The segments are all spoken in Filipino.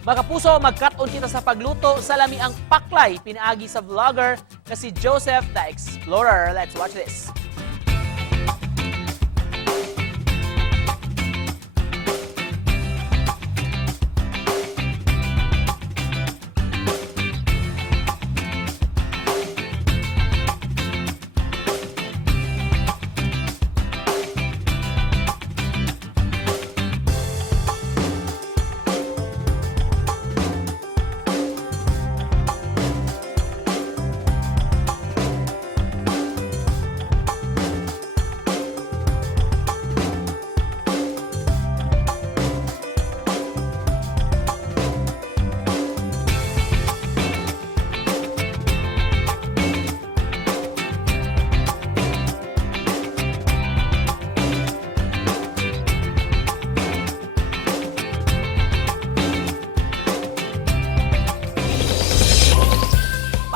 Mga kapuso, mag-cut-on kita sa pagluto sa lami ang paklay, pinaagi sa vlogger na si Joseph the Explorer. Let's watch this.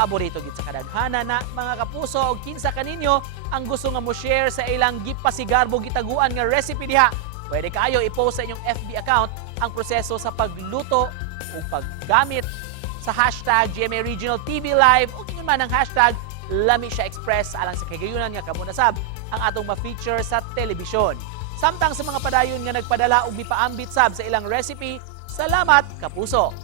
Paborito gid sa kadaghanan na mga kapuso og kinsa kaninyo ang gusto nga mo share sa ilang gipasigarbo gitaguan nga recipe diha. Pwede kaayo i-post sa inyong FB account ang proseso sa pagluto o paggamit sa hashtag GMA Regional TV Live o kinyo man ang hashtag Lami Syah Express alang sa kagayunan nga kamo nasab ang atong ma-feature sa telebisyon. Samtang sa mga padayon nga nagpadala og mipaambit sab sa ilang recipe, salamat kapuso.